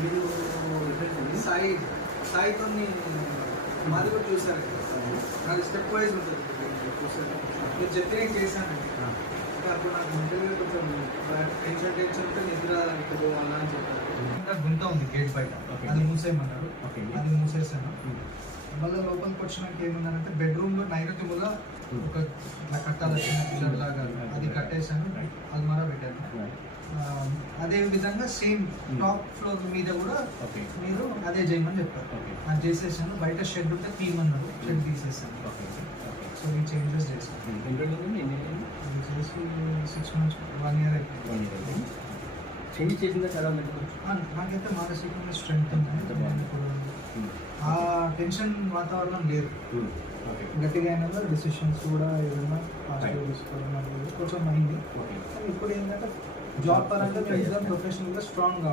మీరు సాయి సాయితో మాది కూడా చూసారు నాకు స్టెప్ వైజ్ ఉంటుంది చూసారు నేను చెప్పిన చేశానండి అంటే అప్పుడు నాకు మెంటల్గా కొంచెం టెన్షన్ నిద్ర ఇప్పుడు అలా అని చెప్పారు ఇంకా గుంత ఉంది గేట్ బయట అది మూసేయమన్నారు అది మూసేసాను మళ్ళీ లోపలికి వచ్చినాక ఏమన్నారంటే బెడ్రూమ్లో నైరుతిముగా ఒక ఇట్లా కట్టాలి చిన్న పిల్లర్ లాగా అది కట్టేశాను అల్మారా పెట్టాను అదే విధంగా సేమ్ టాప్ ఫ్లోర్ మీద కూడా మీరు అదే చేయమని చెప్పారు అది చేసేసాను బయట షెడ్ ఉంటే తీయమన్నారు షెడ్ తీసేసాను సో ఈ చేంజెస్ చేశాను చేసి 6 months 1 year అయిపోయింది చేంజ్ చేసిందా చాలా నాకైతే మానసిక స్ట్రెంగ్త్ ఉంది ఇప్పుడు ఆ టెన్షన్ వాతావరణం లేదు గట్టిగా అయినా కూడా డిసిషన్స్ కూడా ఏదైనా పాజిటివ్ తీసుకోవడం అనేది కొంచెం అయింది ఇప్పుడు ఏంటంటే జాబ్ పరంగా మేము ప్రొఫెషనల్గా స్ట్రాంగ్గా